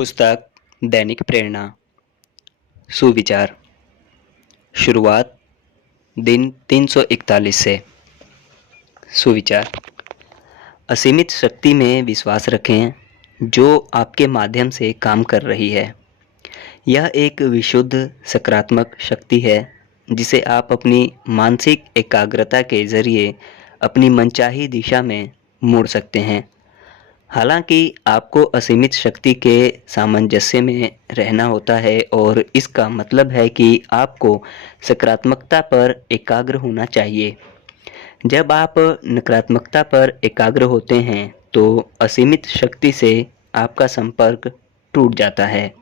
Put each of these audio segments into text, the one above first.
पुस्तक दैनिक प्रेरणा। सुविचार। शुरुआत दिन 341 से। सुविचार। असीमित शक्ति में विश्वास रखें जो आपके माध्यम से काम कर रही है। यह एक विशुद्ध सकारात्मक शक्ति है जिसे आप अपनी मानसिक एकाग्रता के जरिए अपनी मनचाही दिशा में मोड़ सकते हैं। हालांकि आपको असीमित शक्ति के सामंजस्य में रहना होता है और इसका मतलब है कि आपको सकारात्मकता पर एकाग्र होना चाहिए। जब आप नकारात्मकता पर एकाग्र होते हैं तो असीमित शक्ति से आपका संपर्क टूट जाता है।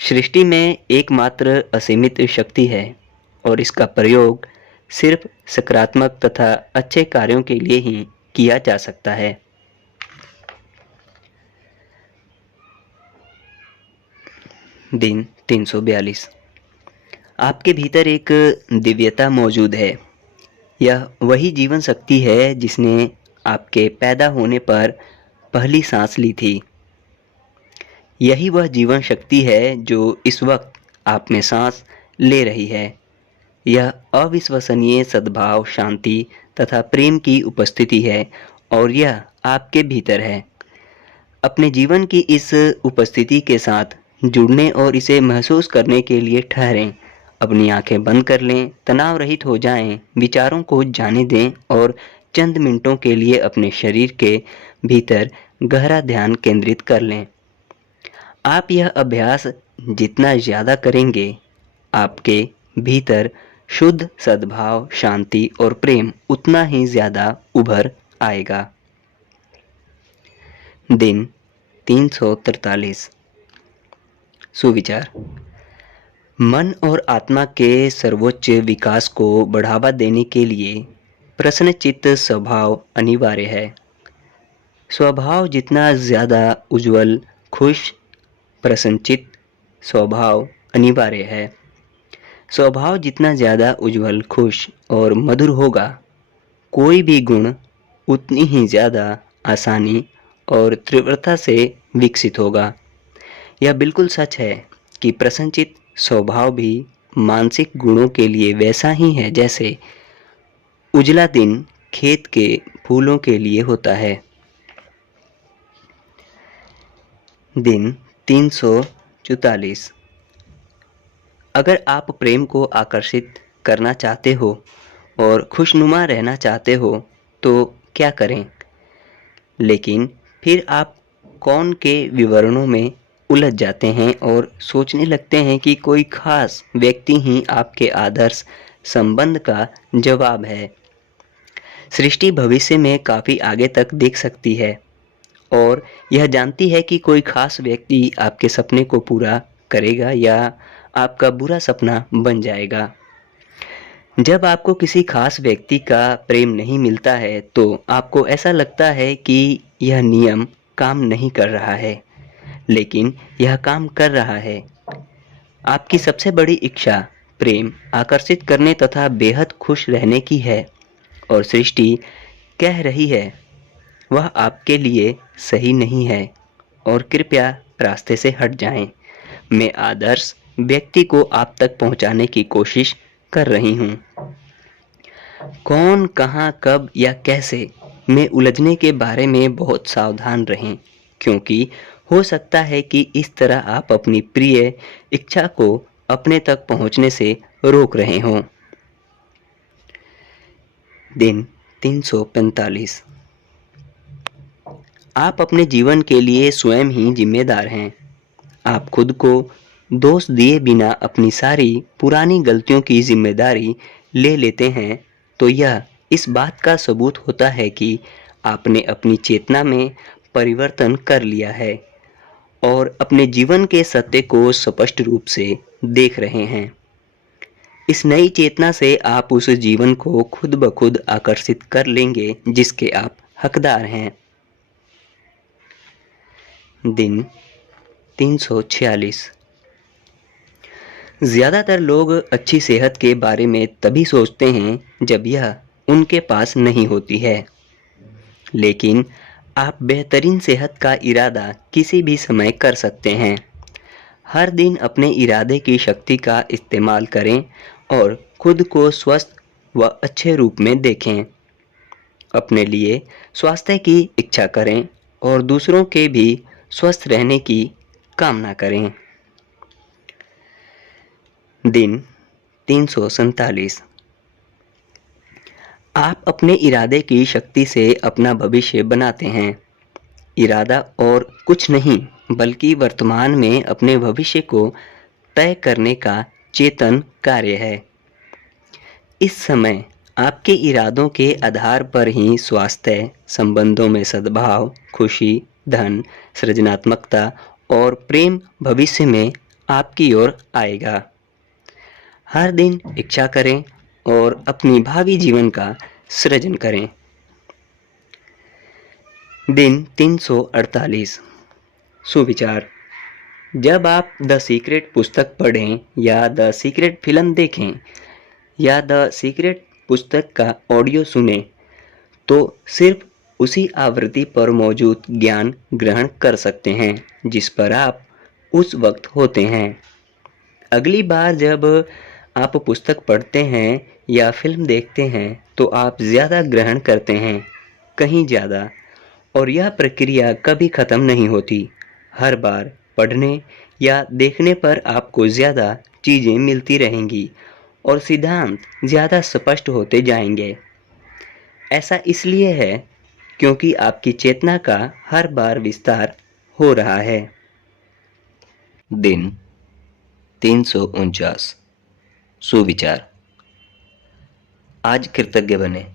सृष्टि में एकमात्र असीमित शक्ति है और इसका प्रयोग सिर्फ सकारात्मक तथा अच्छे कार्यों के लिए ही किया जा सकता है। दिन 342। आपके भीतर एक दिव्यता मौजूद है। यह वही जीवन शक्ति है जिसने आपके पैदा होने पर पहली सांस ली थी। यही वह जीवन शक्ति है जो इस वक्त आप में सांस ले रही है। यह अविश्वसनीय सद्भाव, शांति तथा प्रेम की उपस्थिति है और यह आपके भीतर है। अपने जीवन की इस उपस्थिति के साथ जुड़ने और इसे महसूस करने के लिए ठहरें। अपनी आंखें बंद कर लें, तनाव रहित हो जाएं, विचारों को जाने दें और चंद मिनटों के लिए अपने शरीर के भीतर गहरा ध्यान केंद्रित कर लें। आप यह अभ्यास जितना ज़्यादा करेंगे, आपके भीतर शुद्ध सद्भाव, शांति और प्रेम उतना ही ज़्यादा उभर आएगा। दिन 343। सुविचार। मन और आत्मा के सर्वोच्च विकास को बढ़ावा देने के लिए प्रसन्नचित्त स्वभाव अनिवार्य है। स्वभाव जितना ज़्यादा उज्जवल, खुश, प्रसन्नचित्त स्वभाव अनिवार्य है। स्वभाव जितना ज़्यादा उज्जवल, खुश और मधुर होगा, कोई भी गुण उतनी ही ज़्यादा आसानी और तीव्रता से विकसित होगा। यह बिल्कुल सच है कि प्रसन्नचित्त स्वभाव भी मानसिक गुणों के लिए वैसा ही है जैसे उजला दिन खेत के फूलों के लिए होता है। दिन 344। अगर आप प्रेम को आकर्षित करना चाहते हो और खुशनुमा रहना चाहते हो तो क्या करें? लेकिन फिर आप कौन के विवरणों में उलझ जाते हैं और सोचने लगते हैं कि कोई खास व्यक्ति ही आपके आदर्श संबंध का जवाब है। सृष्टि भविष्य में काफ़ी आगे तक देख सकती है और यह जानती है कि कोई खास व्यक्ति आपके सपने को पूरा करेगा या आपका बुरा सपना बन जाएगा। जब आपको किसी खास व्यक्ति का प्रेम नहीं मिलता है तो आपको ऐसा लगता है कि यह नियम काम नहीं कर रहा है, लेकिन यह काम कर रहा है। आपकी सबसे बड़ी इच्छा प्रेम आकर्षित करने तथा बेहद खुश रहने की है और सृष्टि कह रही है वह आपके लिए सही नहीं है और कृपया रास्ते से हट जाएं। मैं आदर्श व्यक्ति को आप तक पहुंचाने की कोशिश कर रही हूं। कौन, कहां, कब या कैसे में उलझने के बारे में बहुत सावधान रहें, क्योंकि हो सकता है कि इस तरह आप अपनी प्रिय इच्छा को अपने तक पहुंचने से रोक रहे हों। दिन 345। आप अपने जीवन के लिए स्वयं ही जिम्मेदार हैं। आप खुद को दोष दिए बिना अपनी सारी पुरानी गलतियों की जिम्मेदारी ले लेते हैं तो यह इस बात का सबूत होता है कि आपने अपनी चेतना में परिवर्तन कर लिया है और अपने जीवन के सत्य को स्पष्ट रूप से देख रहे हैं। इस नई चेतना से आप उस जीवन को खुद ब खुद आकर्षित कर लेंगे जिसके आप हकदार हैं। दिन 346। ज़्यादातर लोग अच्छी सेहत के बारे में तभी सोचते हैं जब यह उनके पास नहीं होती है, लेकिन आप बेहतरीन सेहत का इरादा किसी भी समय कर सकते हैं। हर दिन अपने इरादे की शक्ति का इस्तेमाल करें और खुद को स्वस्थ व अच्छे रूप में देखें। अपने लिए स्वास्थ्य की इच्छा करें और दूसरों के भी स्वस्थ रहने की कामना करें। दिन 347। आप अपने इरादे की शक्ति से अपना भविष्य बनाते हैं। इरादा और कुछ नहीं बल्कि वर्तमान में अपने भविष्य को तय करने का चेतन कार्य है। इस समय आपके इरादों के आधार पर ही स्वास्थ्य, संबंधों में सद्भाव, खुशी, धन, सृजनात्मकता और प्रेम भविष्य में आपकी ओर आएगा। हर दिन इच्छा करें और अपनी भावी जीवन का सृजन करें। दिन 348। सुविचार। जब आप द सीक्रेट पुस्तक पढ़ें या द सीक्रेट फिल्म देखें या द सीक्रेट पुस्तक का ऑडियो सुने तो सिर्फ उसी आवृत्ति पर मौजूद ज्ञान ग्रहण कर सकते हैं जिस पर आप उस वक्त होते हैं। अगली बार जब आप पुस्तक पढ़ते हैं या फिल्म देखते हैं तो आप ज़्यादा ग्रहण करते हैं, कहीं ज़्यादा, और यह प्रक्रिया कभी ख़त्म नहीं होती। हर बार पढ़ने या देखने पर आपको ज़्यादा चीज़ें मिलती रहेंगी और सिद्धांत ज़्यादा स्पष्ट होते जाएंगे। ऐसा इसलिए है क्योंकि आपकी चेतना का हर बार विस्तार हो रहा है। दिन 349। सुविचार। आज कृतज्ञ बने।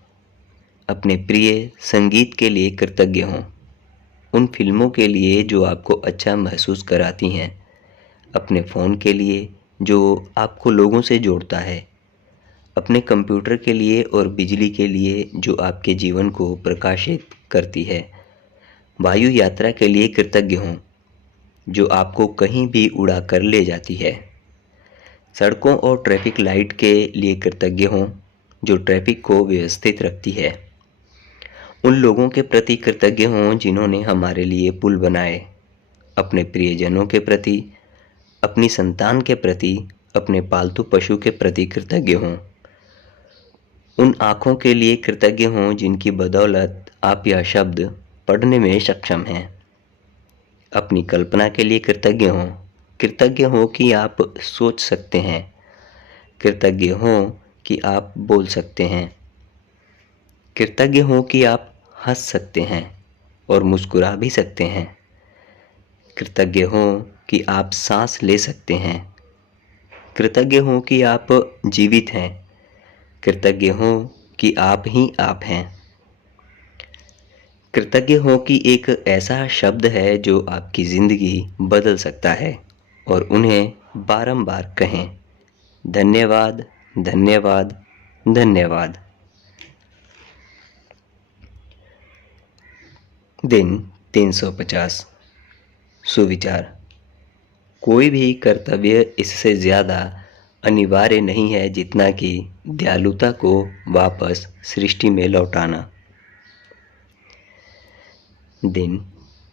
अपने प्रिय संगीत के लिए कृतज्ञ हों, उन फिल्मों के लिए जो आपको अच्छा महसूस कराती हैं, अपने फ़ोन के लिए जो आपको लोगों से जोड़ता है, अपने कंप्यूटर के लिए और बिजली के लिए जो आपके जीवन को प्रकाशित करती है, वायु यात्रा के लिए कृतज्ञ हों जो आपको कहीं भी उड़ा कर ले जाती है, सड़कों और ट्रैफिक लाइट के लिए कृतज्ञ हों जो ट्रैफिक को व्यवस्थित रखती है, उन लोगों के प्रति कृतज्ञ हों जिन्होंने हमारे लिए पुल बनाए, अपने प्रियजनों के प्रति, अपनी संतान के प्रति, अपने पालतू पशु के प्रति कृतज्ञ हों, उन आँखों के लिए कृतज्ञ हों जिनकी बदौलत आप यह शब्द पढ़ने में सक्षम हैं, अपनी कल्पना के लिए कृतज्ञ हों कि आप सोच सकते हैं, कृतज्ञ हों कि आप बोल सकते हैं, कृतज्ञ हों कि आप हंस सकते हैं और मुस्कुरा भी सकते हैं, कृतज्ञ हों कि आप सांस ले सकते हैं, कृतज्ञ हों कि आप जीवित हैं, कृतज्ञ हों कि आप ही आप हैं, कृतज्ञ हों कि एक ऐसा शब्द है जो आपकी ज़िंदगी बदल सकता है और उन्हें बारंबार कहें। धन्यवाद, धन्यवाद, धन्यवाद। दिन 350। सुविचार। कोई भी कर्तव्य इससे ज़्यादा अनिवार्य नहीं है जितना कि दयालुता को वापस सृष्टि में लौटाना। दिन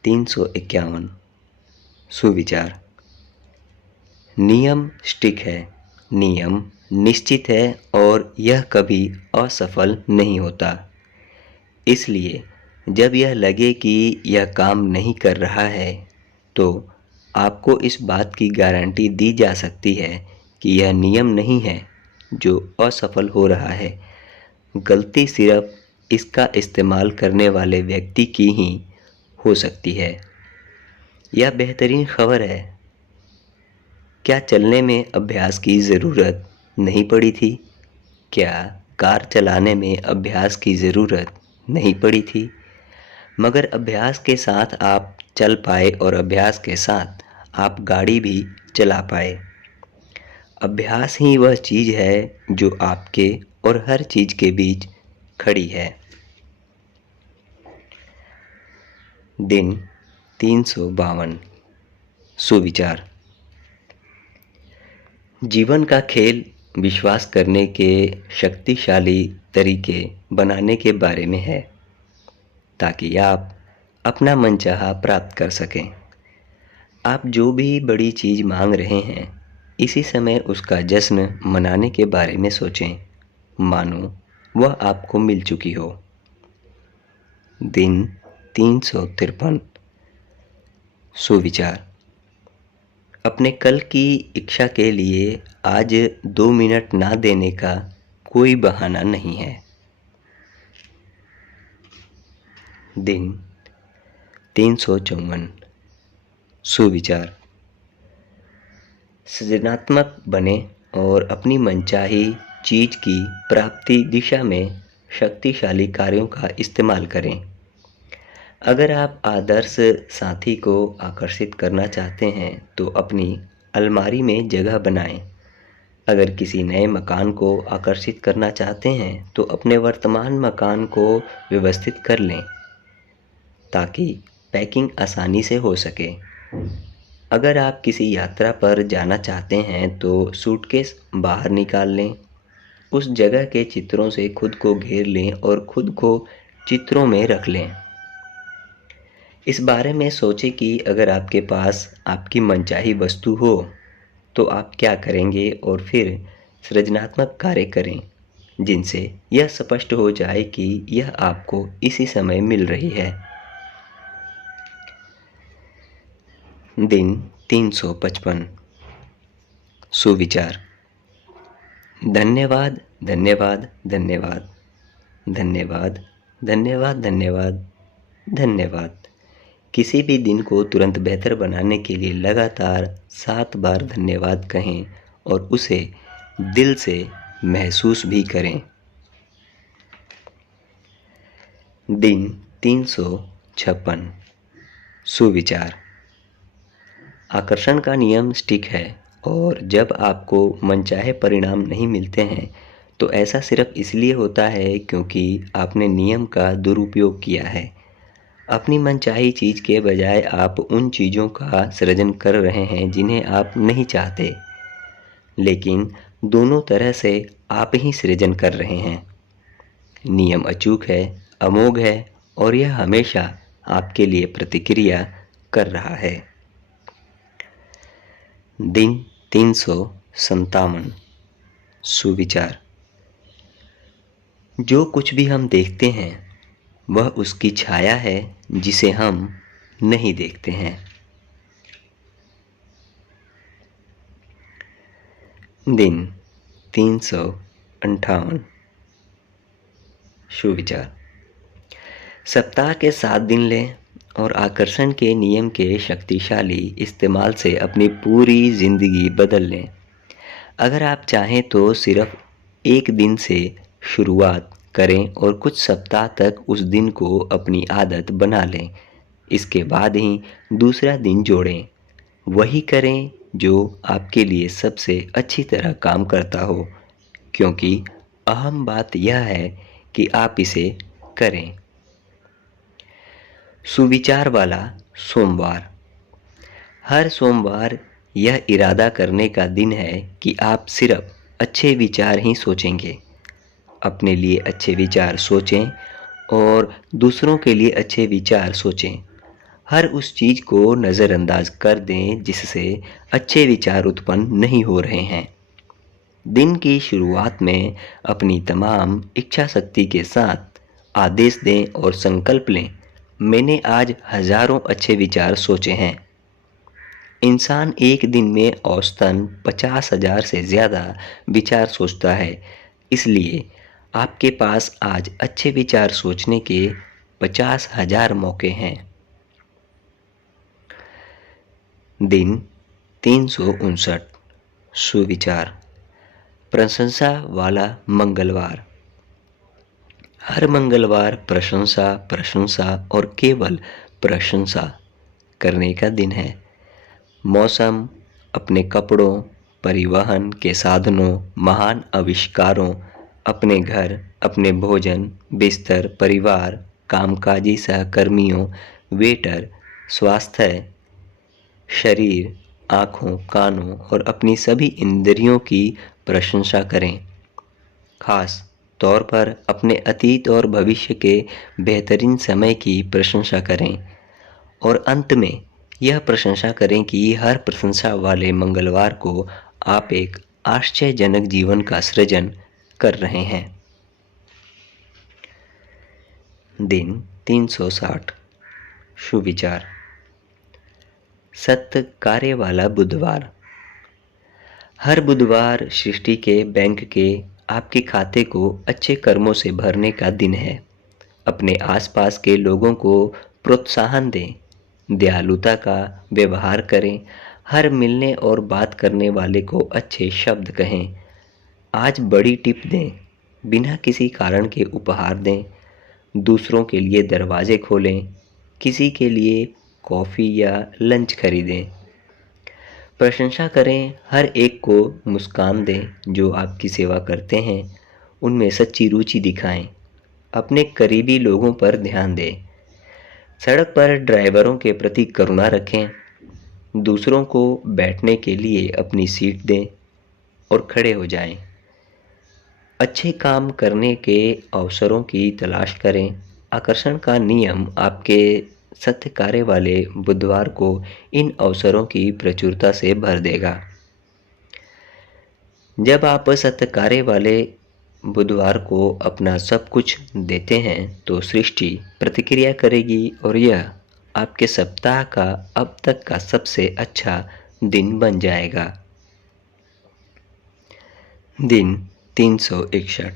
351। सुविचार। नियम स्टिक है, नियम निश्चित है और यह कभी असफल नहीं होता। इसलिए जब यह लगे कि यह काम नहीं कर रहा है तो आपको इस बात की गारंटी दी जा सकती है कि यह नियम नहीं है जो असफल हो रहा है, गलती सिर्फ इसका इस्तेमाल करने वाले व्यक्ति की ही हो सकती है। यह बेहतरीन खबर है। क्या चलने में अभ्यास की ज़रूरत नहीं पड़ी थी? क्या कार चलाने में अभ्यास की ज़रूरत नहीं पड़ी थी? मगर अभ्यास के साथ आप चल पाए और अभ्यास के साथ आप गाड़ी भी चला पाए। अभ्यास ही वह चीज़ है जो आपके और हर चीज़ के बीच खड़ी है। दिन 352। सुविचार। जीवन का खेल विश्वास करने के शक्तिशाली तरीके बनाने के बारे में है ताकि आप अपना मनचाहा प्राप्त कर सकें। आप जो भी बड़ी चीज़ मांग रहे हैं, इसी समय उसका जश्न मनाने के बारे में सोचें, मानो वह आपको मिल चुकी हो। दिन 353। सुविचार। अपने कल की इच्छा के लिए आज 2 मिनट ना देने का कोई बहाना नहीं है। दिन 354। सुविचार। सृजनात्मक बने और अपनी मनचाही चीज की प्राप्ति दिशा में शक्तिशाली कार्यों का इस्तेमाल करें। अगर आप आदर्श साथी को आकर्षित करना चाहते हैं तो अपनी अलमारी में जगह बनाएं। अगर किसी नए मकान को आकर्षित करना चाहते हैं तो अपने वर्तमान मकान को व्यवस्थित कर लें ताकि पैकिंग आसानी से हो सके। अगर आप किसी यात्रा पर जाना चाहते हैं तो सूटकेस बाहर निकाल लें। उस जगह के चित्रों से खुद को घेर लें और खुद को चित्रों में रख लें। इस बारे में सोचें कि अगर आपके पास आपकी मनचाही वस्तु हो तो आप क्या करेंगे और फिर सृजनात्मक कार्य करें जिनसे यह स्पष्ट हो जाए कि यह आपको इसी समय मिल रही है। दिन 355। सुविचार। धन्यवाद, धन्यवाद, धन्यवाद, धन्यवाद, धन्यवाद, धन्यवाद, धन्यवाद। किसी भी दिन को तुरंत बेहतर बनाने के लिए लगातार 7 बार धन्यवाद कहें और उसे दिल से महसूस भी करें। दिन 356। सुविचार। आकर्षण का नियम स्टिक है और जब आपको मनचाहे परिणाम नहीं मिलते हैं तो ऐसा सिर्फ इसलिए होता है क्योंकि आपने नियम का दुरुपयोग किया है। अपनी मनचाही चीज़ के बजाय आप उन चीज़ों का सृजन कर रहे हैं जिन्हें आप नहीं चाहते, लेकिन दोनों तरह से आप ही सृजन कर रहे हैं। नियम अचूक है, अमोघ है और यह हमेशा आपके लिए प्रतिक्रिया कर रहा है। दिन 357। सुविचार। जो कुछ भी हम देखते हैं वह उसकी छाया है जिसे हम नहीं देखते हैं। दिन 358। सुविचार। सप्ताह के 7 दिन लें और आकर्षण के नियम के शक्तिशाली इस्तेमाल से अपनी पूरी ज़िंदगी बदल लें। अगर आप चाहें तो सिर्फ एक दिन से शुरुआत करें और कुछ सप्ताह तक उस दिन को अपनी आदत बना लें। इसके बाद ही दूसरा दिन जोड़ें। वही करें जो आपके लिए सबसे अच्छी तरह काम करता हो, क्योंकि अहम बात यह है कि आप इसे करें। सुविचार वाला सोमवार। हर सोमवार यह इरादा करने का दिन है कि आप सिर्फ अच्छे विचार ही सोचेंगे। अपने लिए अच्छे विचार सोचें और दूसरों के लिए अच्छे विचार सोचें। हर उस चीज़ को नज़रअंदाज कर दें जिससे अच्छे विचार उत्पन्न नहीं हो रहे हैं। दिन की शुरुआत में अपनी तमाम इच्छा शक्ति के साथ आदेश दें और संकल्प लें, मैंने आज हज़ारों अच्छे विचार सोचे हैं। इंसान एक दिन में औसतन 50,000 से ज़्यादा विचार सोचता है, इसलिए आपके पास आज अच्छे विचार सोचने के 50,000 मौके हैं। दिन 359। सुविचार। प्रशंसा वाला मंगलवार। हर मंगलवार प्रशंसा, प्रशंसा और केवल प्रशंसा करने का दिन है। मौसम, अपने कपड़ों, परिवहन के साधनों, महान आविष्कारों, अपने घर, अपने भोजन, बिस्तर, परिवार, कामकाजी सहकर्मियों, वेटर, स्वास्थ्य, शरीर, आँखों, कानों और अपनी सभी इंद्रियों की प्रशंसा करें। खास तौर पर अपने अतीत और भविष्य के बेहतरीन समय की प्रशंसा करें। और अंत में यह प्रशंसा करें कि हर प्रशंसा वाले मंगलवार को आप एक आश्चर्यजनक जीवन का सृजन कर रहे हैं। दिन 360 सुविचार। सत्य कार्य वाला बुधवार। हर बुधवार सृष्टि के बैंक के आपके खाते को अच्छे कर्मों से भरने का दिन है। अपने आसपास के लोगों को प्रोत्साहन दें, दयालुता का व्यवहार करें, हर मिलने और बात करने वाले को अच्छे शब्द कहें। आज बड़ी टिप दें, बिना किसी कारण के उपहार दें, दूसरों के लिए दरवाजे खोलें, किसी के लिए कॉफ़ी या लंच खरीदें। प्रशंसा करें, हर एक को मुस्कान दें जो आपकी सेवा करते हैं, उनमें सच्ची रुचि दिखाएं। अपने करीबी लोगों पर ध्यान दें। सड़क पर ड्राइवरों के प्रति करुणा रखें, दूसरों को बैठने के लिए अपनी सीट दें और खड़े हो जाएं। अच्छे काम करने के अवसरों की तलाश करें। आकर्षण का नियम आपके सत्य कार्य वाले बुधवार को इन अवसरों की प्रचुरता से भर देगा। जब आप सत्य कार्य वाले बुधवार को अपना सब कुछ देते हैं तो सृष्टि प्रतिक्रिया करेगी और यह आपके सप्ताह का अब तक का सबसे अच्छा दिन बन जाएगा। दिन 361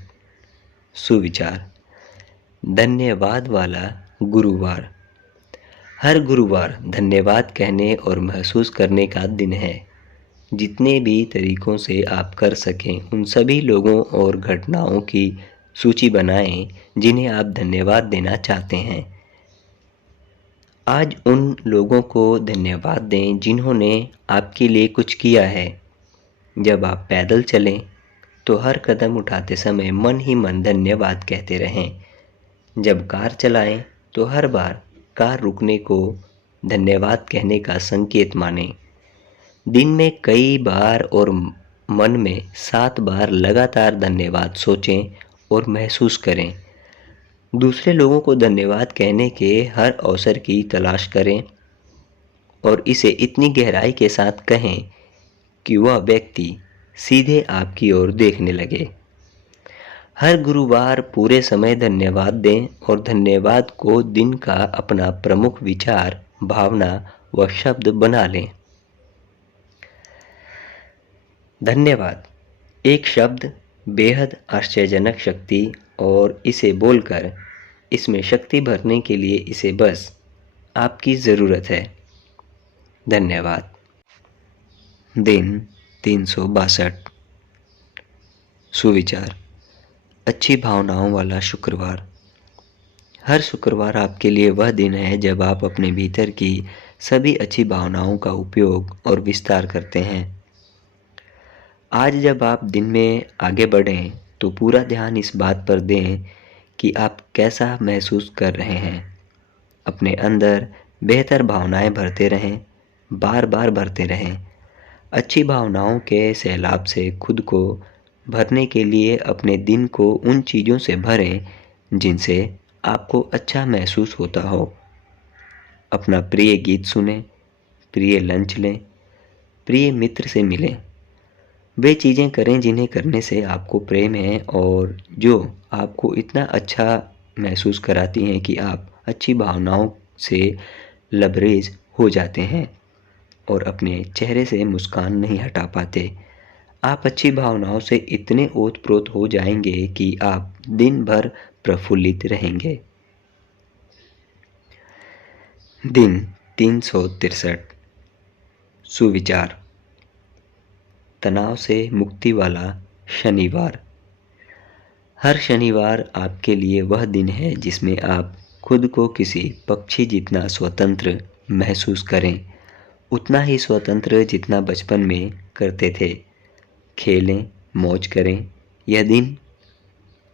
सुविचार। धन्यवाद वाला गुरुवार। हर गुरुवार धन्यवाद कहने और महसूस करने का दिन है। जितने भी तरीकों से आप कर सकें उन सभी लोगों और घटनाओं की सूची बनाएं जिन्हें आप धन्यवाद देना चाहते हैं। आज उन लोगों को धन्यवाद दें जिन्होंने आपके लिए कुछ किया है। जब आप पैदल चलें तो हर कदम उठाते समय मन ही मन धन्यवाद कहते रहें। जब कार चलाएं तो हर बार कार रुकने को धन्यवाद कहने का संकेत मानें। दिन में कई बार और मन में 7 बार लगातार धन्यवाद सोचें और महसूस करें। दूसरे लोगों को धन्यवाद कहने के हर अवसर की तलाश करें और इसे इतनी गहराई के साथ कहें कि वह व्यक्ति सीधे आपकी ओर देखने लगे। हर गुरुवार पूरे समय धन्यवाद दें और धन्यवाद को दिन का अपना प्रमुख विचार, भावना व शब्द बना लें। धन्यवाद एक शब्द बेहद आश्चर्यजनक शक्ति और इसे बोलकर इसमें शक्ति भरने के लिए इसे बस आपकी ज़रूरत है। धन्यवाद। दिन 362 सुविचार। अच्छी भावनाओं वाला शुक्रवार। हर शुक्रवार आपके लिए वह दिन है जब आप अपने भीतर की सभी अच्छी भावनाओं का उपयोग और विस्तार करते हैं। आज जब आप दिन में आगे बढ़ें तो पूरा ध्यान इस बात पर दें कि आप कैसा महसूस कर रहे हैं। अपने अंदर बेहतर भावनाएं भरते रहें, बार बार भरते रहें। अच्छी भावनाओं के सैलाब से खुद को भरने के लिए अपने दिन को उन चीज़ों से भरें जिनसे आपको अच्छा महसूस होता हो। अपना प्रिय गीत सुनें, प्रिय लंच लें, प्रिय मित्र से मिलें। वे चीज़ें करें जिन्हें करने से आपको प्रेम है और जो आपको इतना अच्छा महसूस कराती हैं कि आप अच्छी भावनाओं से लबरेज हो जाते हैं और अपने चेहरे से मुस्कान नहीं हटा पाते। आप अच्छी भावनाओं से इतने ओतप्रोत हो जाएंगे कि आप दिन भर प्रफुल्लित रहेंगे। दिन 363 सुविचार। तनाव से मुक्ति वाला शनिवार। हर शनिवार आपके लिए वह दिन है जिसमें आप खुद को किसी पक्षी जितना स्वतंत्र महसूस करें, उतना ही स्वतंत्र जितना बचपन में करते थे। खेलें, मौज करें। यह दिन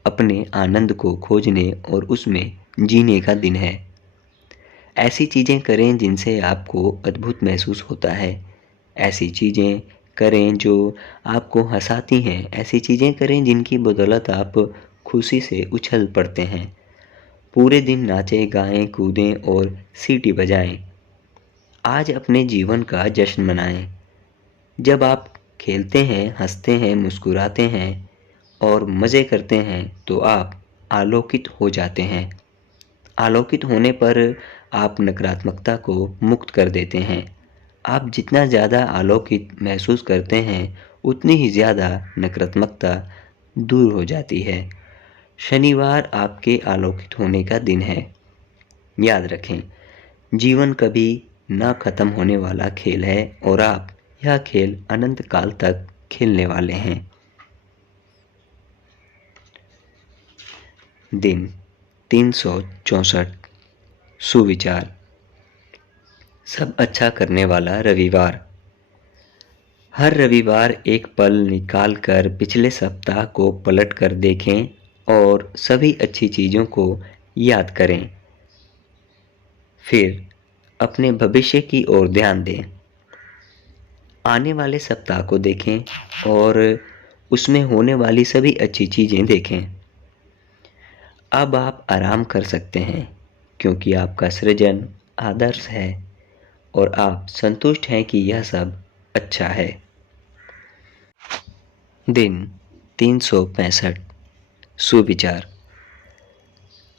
अपने आनंद को खोजने और उसमें जीने का दिन है। ऐसी चीज़ें करें जिनसे आपको अद्भुत महसूस होता है। ऐसी चीज़ें करें जो आपको हंसाती हैं। ऐसी चीज़ें करें जिनकी बदौलत आप खुशी से उछल पड़ते हैं। पूरे दिन नाचें, गाएं, कूदें और सीटी बजाएं। आज अपने जीवन का जश्न मनाएं। जब आप खेलते हैं, हंसते हैं, मुस्कुराते हैं और मज़े करते हैं तो आप आलोकित हो जाते हैं। आलोकित होने पर आप नकारात्मकता को मुक्त कर देते हैं। आप जितना ज़्यादा आलोकित महसूस करते हैं उतनी ही ज़्यादा नकारात्मकता दूर हो जाती है। शनिवार आपके आलोकित होने का दिन है। याद रखें, जीवन कभी ना ख़त्म होने वाला खेल है और आप यह खेल अनंत काल तक खेलने वाले हैं। दिन 364 सुविचार। सब अच्छा करने वाला रविवार। हर रविवार एक पल निकाल कर पिछले सप्ताह को पलट कर देखें और सभी अच्छी चीज़ों को याद करें। फिर अपने भविष्य की ओर ध्यान दें। आने वाले सप्ताह को देखें और उसमें होने वाली सभी अच्छी चीज़ें देखें। अब आप आराम कर सकते हैं क्योंकि आपका सृजन आदर्श है और आप संतुष्ट हैं कि यह सब अच्छा है। दिन 365 सुविचार।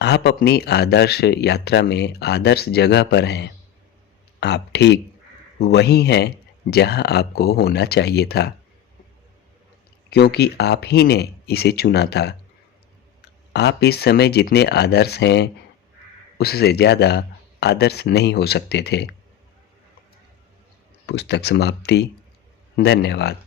आप अपनी आदर्श यात्रा में आदर्श जगह पर हैं। आप ठीक वहीं हैं जहां आपको होना चाहिए था, क्योंकि आप ही ने इसे चुना था। आप इस समय जितने आदर्श हैं उससे ज़्यादा आदर्श नहीं हो सकते थे। पुस्तक समाप्ति। धन्यवाद।